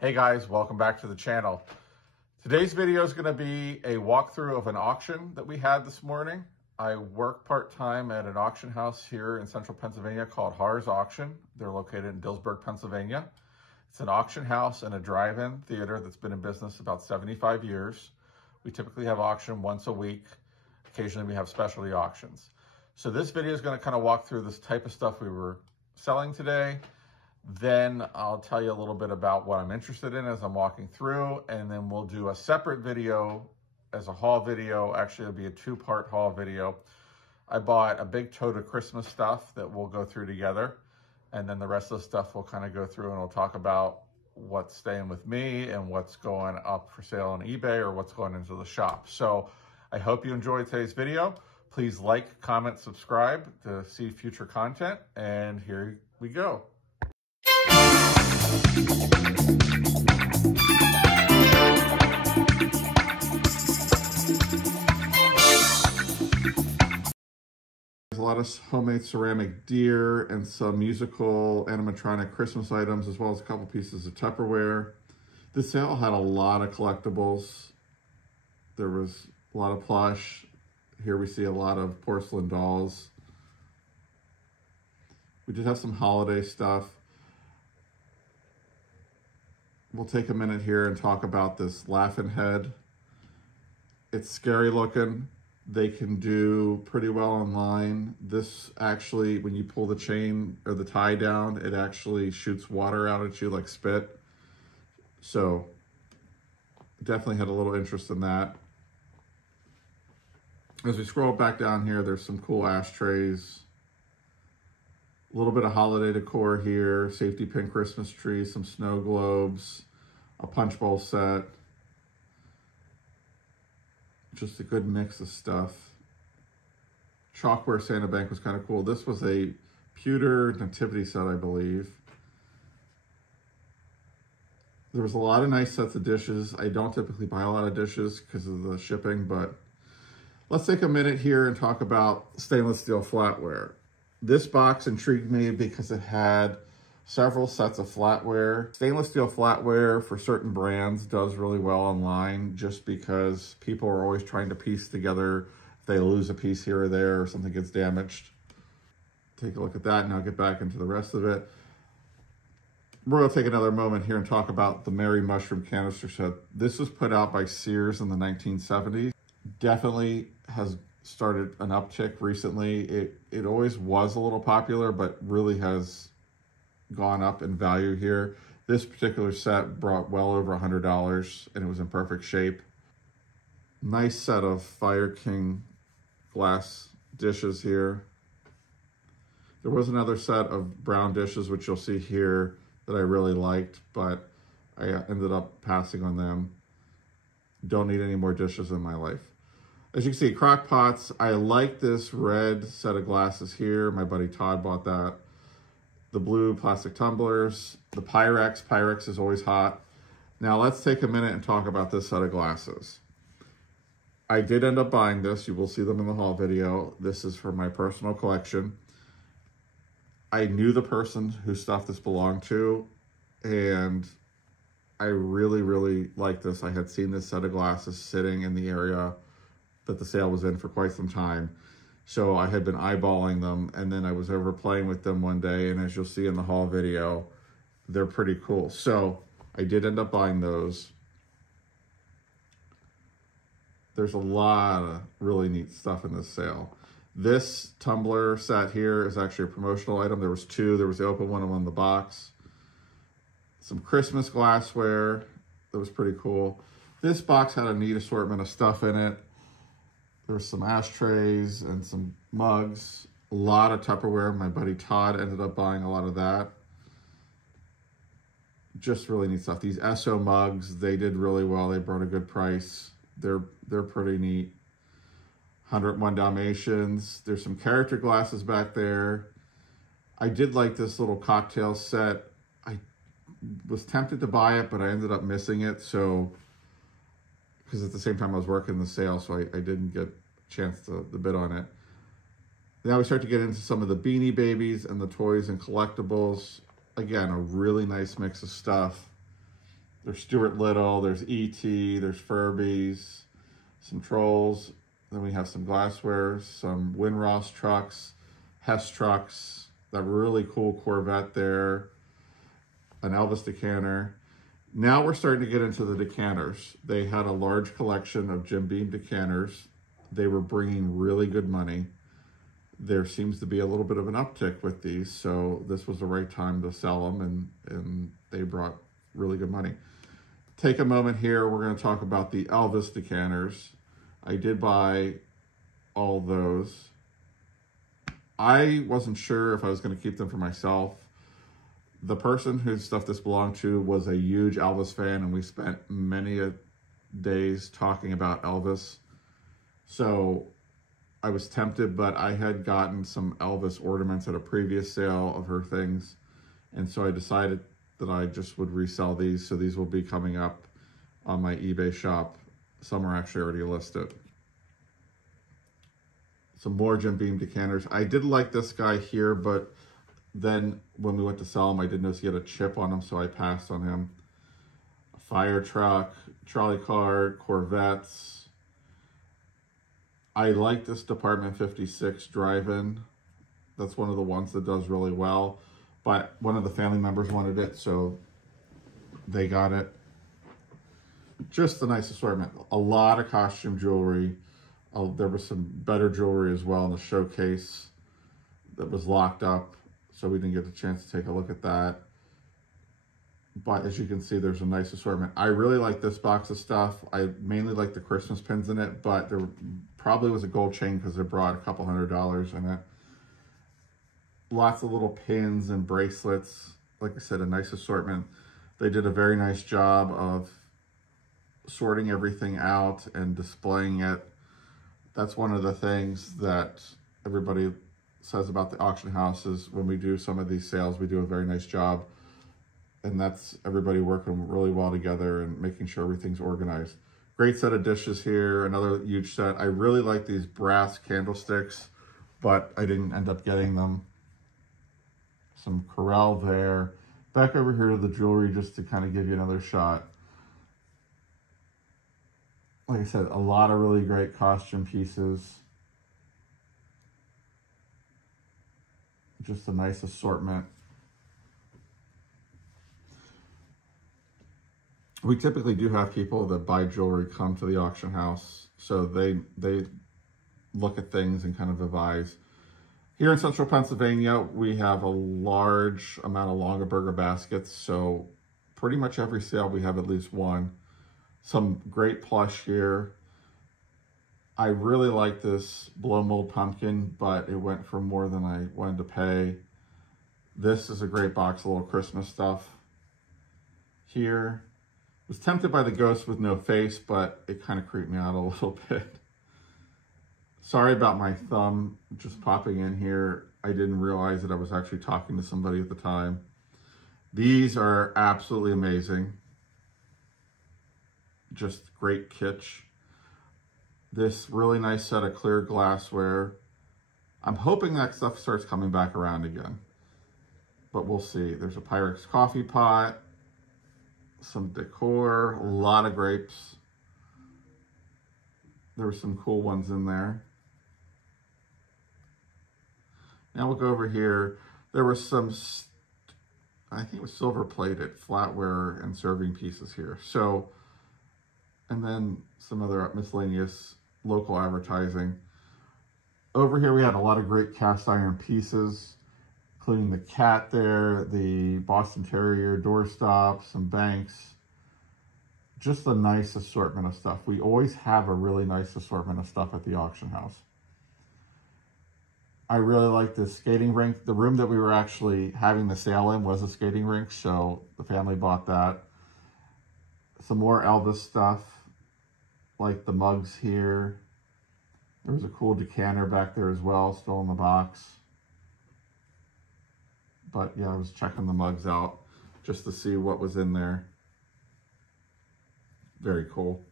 Hey guys, welcome back to the channel. Today's video is going to be a walkthrough of an auction that we had this morning. I work part-time at an auction house here in central Pennsylvania called Haar's Auction. They're located in Dillsburg, Pennsylvania. It's an auction house and a drive-in theater that's been in business about 75 years. We typically have auction once a week. Occasionally we have specialty auctions. So this video is going to kind of walk through this type of stuff we were selling today. Then I'll tell you a little bit about what I'm interested in as I'm walking through, and then we'll do a separate video as a haul video. Actually, it'll be a two-part haul video. I bought a big tote of Christmas stuff that we'll go through together, and then the rest of the stuff we'll kind of go through and we'll talk about what's staying with me and what's going up for sale on eBay or what's going into the shop. So I hope you enjoyed today's video. Please like, comment, subscribe to see future content, and here we go. There's a lot of homemade ceramic deer and some musical animatronic Christmas items, as well as a couple pieces of Tupperware. The sale had a lot of collectibles. There was a lot of plush. Here we see a lot of porcelain dolls. We did have some holiday stuff. We'll take a minute here and talk about this laughing head. It's scary looking. They can do pretty well online. This actually, when you pull the chain or the tie down, it actually shoots water out at you like spit. So definitely had a little interest in that. As we scroll back down here, there's some cool ashtrays. A little bit of holiday decor here, safety pin Christmas tree, some snow globes, a punch bowl set. Just a good mix of stuff. Chalkware Santa Bank was kind of cool. This was a pewter nativity set, I believe. There was a lot of nice sets of dishes. I don't typically buy a lot of dishes because of the shipping, but let's take a minute here and talk about stainless steel flatware. This box intrigued me because it had several sets of flatware. Stainless steel flatware for certain brands does really well online just because people are always trying to piece together if they lose a piece here or there or something gets damaged. Take a look at that and I'll get back into the rest of it. We're going to take another moment here and talk about the Merry Mushroom canister set. This was put out by Sears in the 1970s. Definitely has started an uptick recently. It always was a little popular, but really has gone up in value here. This particular set brought well over $100 and it was in perfect shape. Nice set of Fire King glass dishes here. There was another set of brown dishes, which you'll see here, that I really liked, but I ended up passing on them. Don't need any more dishes in my life. As you can see, crock pots. I like this red set of glasses here. My buddy Todd bought that. The blue plastic tumblers. The Pyrex. Pyrex is always hot. Now let's take a minute and talk about this set of glasses. I did end up buying this. You will see them in the haul video. This is for my personal collection. I knew the person whose stuff this belonged to, and I really, really like this. I had seen this set of glasses sitting in the area that the sale was in for quite some time. So I had been eyeballing them, and then I was over playing with them one day, and as you'll see in the haul video, they're pretty cool. So I did end up buying those. There's a lot of really neat stuff in this sale. This tumbler set here is actually a promotional item. There was two. There was the open one and one in the box. Some Christmas glassware that was pretty cool. This box had a neat assortment of stuff in it. There's some ashtrays and some mugs, a lot of Tupperware. My buddy Todd ended up buying a lot of that. Just really neat stuff. These SO mugs, they did really well. They brought a good price. They're pretty neat. 101 Dalmatians. There's some character glasses back there. I did like this little cocktail set. I was tempted to buy it, but I ended up missing it. So, because at the same time I was working the sale, so I didn't get a chance to bid on it. Now we start to get into some of the Beanie Babies and the toys and collectibles. Again, a really nice mix of stuff. There's Stuart Little, there's E.T., there's Furbies, some Trolls. Then we have some glassware, some Winross trucks, Hess trucks, that really cool Corvette there, an Elvis decanter. Now we're starting to get into the decanters. They had a large collection of Jim Beam decanters. They were bringing really good money. There seems to be a little bit of an uptick with these, so this was the right time to sell them, and they brought really good money. Take a moment here. We're going to talk about the Elvis decanters. I did buy all those. I wasn't sure if I was going to keep them for myself. The person whose stuff this belonged to was a huge Elvis fan, and we spent many days talking about Elvis. So I was tempted, but I had gotten some Elvis ornaments at a previous sale of her things. And so I decided that I just would resell these. So these will be coming up on my eBay shop. Some are actually already listed. Some more Jim Beam decanters. I did like this guy here, but then when we went to sell him, I did notice he had a chip on him, so I passed on him. A fire truck, trolley car, Corvettes. I like this Department 56 drive-in. That's one of the ones that does really well. But one of the family members wanted it, so they got it. Just a nice assortment. A lot of costume jewelry. There was some better jewelry as well in the showcase that was locked up, so we didn't get the chance to take a look at that. But as you can see, there's a nice assortment. I really like this box of stuff. I mainly like the Christmas pins in it, but there probably was a gold chain because it brought a couple $100 in it. Lots of little pins and bracelets. Like I said, a nice assortment. They did a very nice job of sorting everything out and displaying it. That's one of the things that everybody says about the auction houses. When we do some of these sales, we do a very nice job. And that's everybody working really well together and making sure everything's organized. Great set of dishes here, another huge set. I really like these brass candlesticks, but I didn't end up getting them. Some Corel there. Back over here to the jewelry just to kind of give you another shot. Like I said, a lot of really great costume pieces. Just a nice assortment. We typically do have people that buy jewelry come to the auction house, so they look at things and kind of advise. Here in central Pennsylvania, we have a large amount of Longaberger baskets, so pretty much every sale we have at least one. Some great plush here. I really like this blow mold pumpkin, but it went for more than I wanted to pay. This is a great box of little Christmas stuff. Here, was tempted by the ghost with no face, but it kind of creeped me out a little bit. Sorry about my thumb just popping in here. I didn't realize that I was actually talking to somebody at the time. These are absolutely amazing. Just great kitsch. This really nice set of clear glassware. I'm hoping that stuff starts coming back around again, but we'll see. There's a Pyrex coffee pot, some decor, a lot of grapes. There were some cool ones in there. Now we'll go over here. There were some, I think it was silver plated flatware and serving pieces here. So, and then some other miscellaneous local advertising. Over here we had a lot of great cast iron pieces, including the cat there, the Boston Terrier doorstop, some banks. Just a nice assortment of stuff. We always have a really nice assortment of stuff at the auction house. I really like this skating rink. The room that we were actually having the sale in was a skating rink, so the family bought that. Some more Elvis stuff, like the mugs here. There was a cool decanter back there as well, still in the box. But yeah, I was checking the mugs out just to see what was in there. Very cool.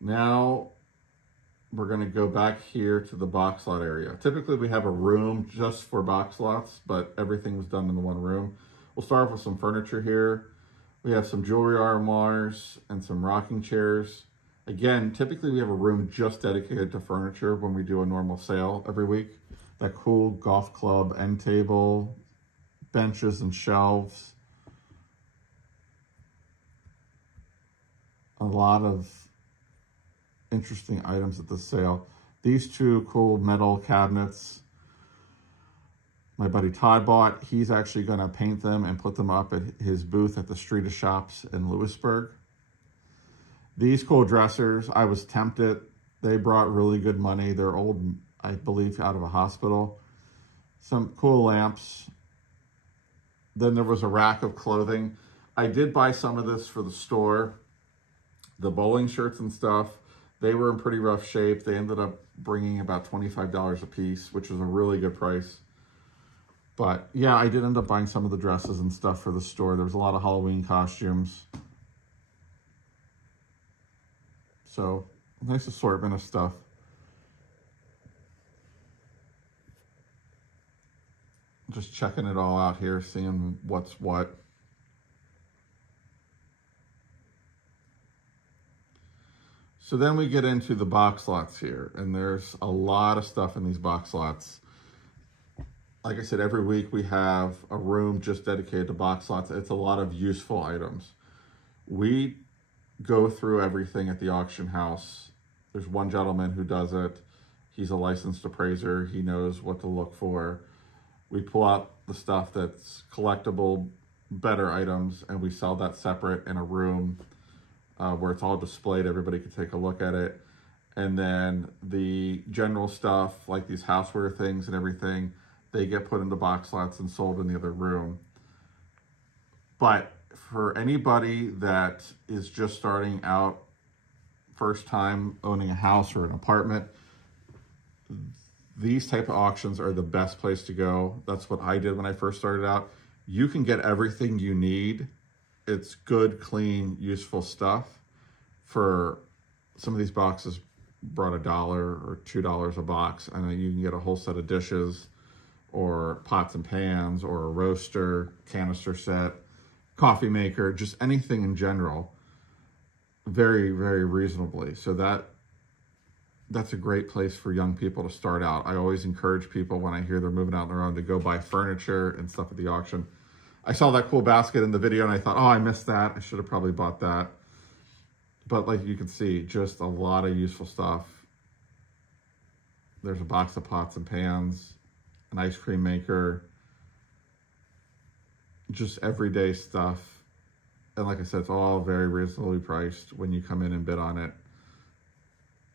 Now we're going to go back here to the box lot area. Typically we have a room just for box lots, but everything was done in the one room. We'll start off with some furniture here. We have some jewelry armoires and some rocking chairs. Again, typically we have a room just dedicated to furniture when we do a normal sale every week. That cool golf club end table, benches and shelves. A lot of interesting items at the sale. These two cool metal cabinets my buddy Todd bought. He's actually going to paint them and put them up at his booth at the Street of Shops in Lewisburg. These cool dressers, I was tempted. They brought really good money. They're old, I believe, out of a hospital. Some cool lamps. Then there was a rack of clothing. I did buy some of this for the store. The bowling shirts and stuff, they were in pretty rough shape. They ended up bringing about $25 a piece, which was a really good price. But yeah, I did end up buying some of the dresses and stuff for the store. There was a lot of Halloween costumes. So, nice assortment of stuff. Just checking it all out here, seeing what's what. So then we get into the box lots here, and there's a lot of stuff in these box lots. Like I said, every week we have a room just dedicated to box lots. It's a lot of useful items. We go through everything at the auction house. There's one gentleman who does it. He's a licensed appraiser. He knows what to look for. We pull out the stuff that's collectible, better items, and we sell that separate in a room where it's all displayed. Everybody can take a look at it. And then the general stuff, like these houseware things and everything, they get put into box lots and sold in the other room. But for anybody that is just starting out, first time owning a house or an apartment, these type of auctions are the best place to go. That's what I did when I first started out. You can get everything you need. It's good, clean, useful stuff. For some of these boxes brought $1 or $2 a box, and then you can get a whole set of dishes or pots and pans or a roaster, canister set, coffee maker, just anything in general, very, very reasonably. So that's a great place for young people to start out. I always encourage people when I hear they're moving out on their own to go buy furniture and stuff at the auction. I saw that cool basket in the video and I thought, oh, I missed that. I should have probably bought that. But like you can see, just a lot of useful stuff. There's a box of pots and pans, an ice cream maker, just everyday stuff. And like I said, it's all very reasonably priced. When you come in and bid on it,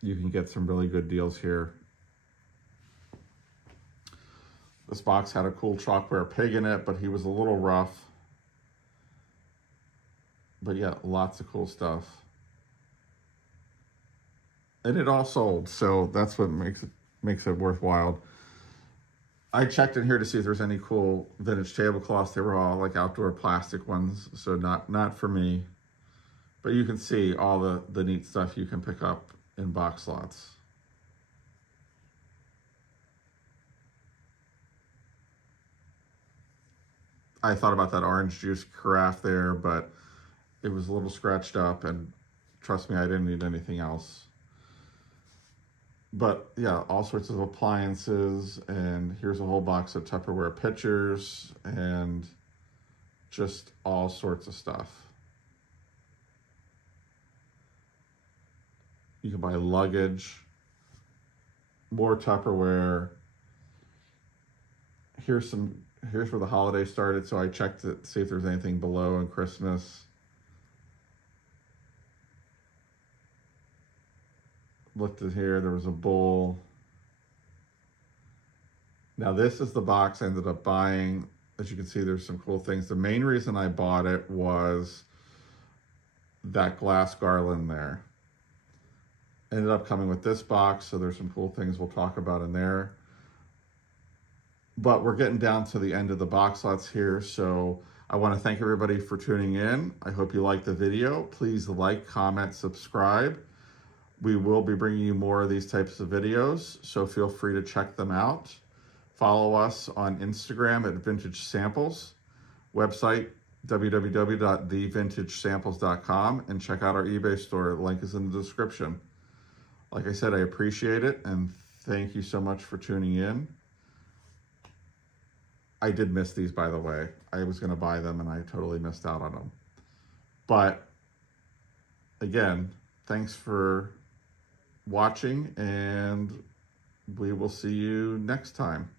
you can get some really good deals here. This box had a cool chalkware pig in it, but he was a little rough. But yeah, lots of cool stuff. And it all sold, so that's what makes it worthwhile. I checked in here to see if there's any cool vintage tablecloths. They were all like outdoor plastic ones, so not for me. But you can see all the neat stuff you can pick up in box lots. I thought about that orange juice carafe there, but it was a little scratched up, and trust me, I didn't need anything else. But yeah, all sorts of appliances, and here's a whole box of Tupperware pitchers, and just all sorts of stuff. You can buy luggage, more Tupperware. Here's where the holiday started, so I checked to see if there's anything below in Christmas. Looked at here, there was a bowl. Now this is the box I ended up buying. As you can see, there's some cool things. The main reason I bought it was that glass garland there. Ended up coming with this box, so there's some cool things we'll talk about in there. But we're getting down to the end of the box lots here, so I want to thank everybody for tuning in. I hope you liked the video. Please like, comment, subscribe. We will be bringing you more of these types of videos, so feel free to check them out. Follow us on Instagram at Vintage Samples. Website, www.thevintagesamples.com, and check out our eBay store. The link is in the description. Like I said, I appreciate it, and thank you so much for tuning in. I did miss these, by the way. I was going to buy them, and I totally missed out on them. But, again, thanks for watching, and we will see you next time.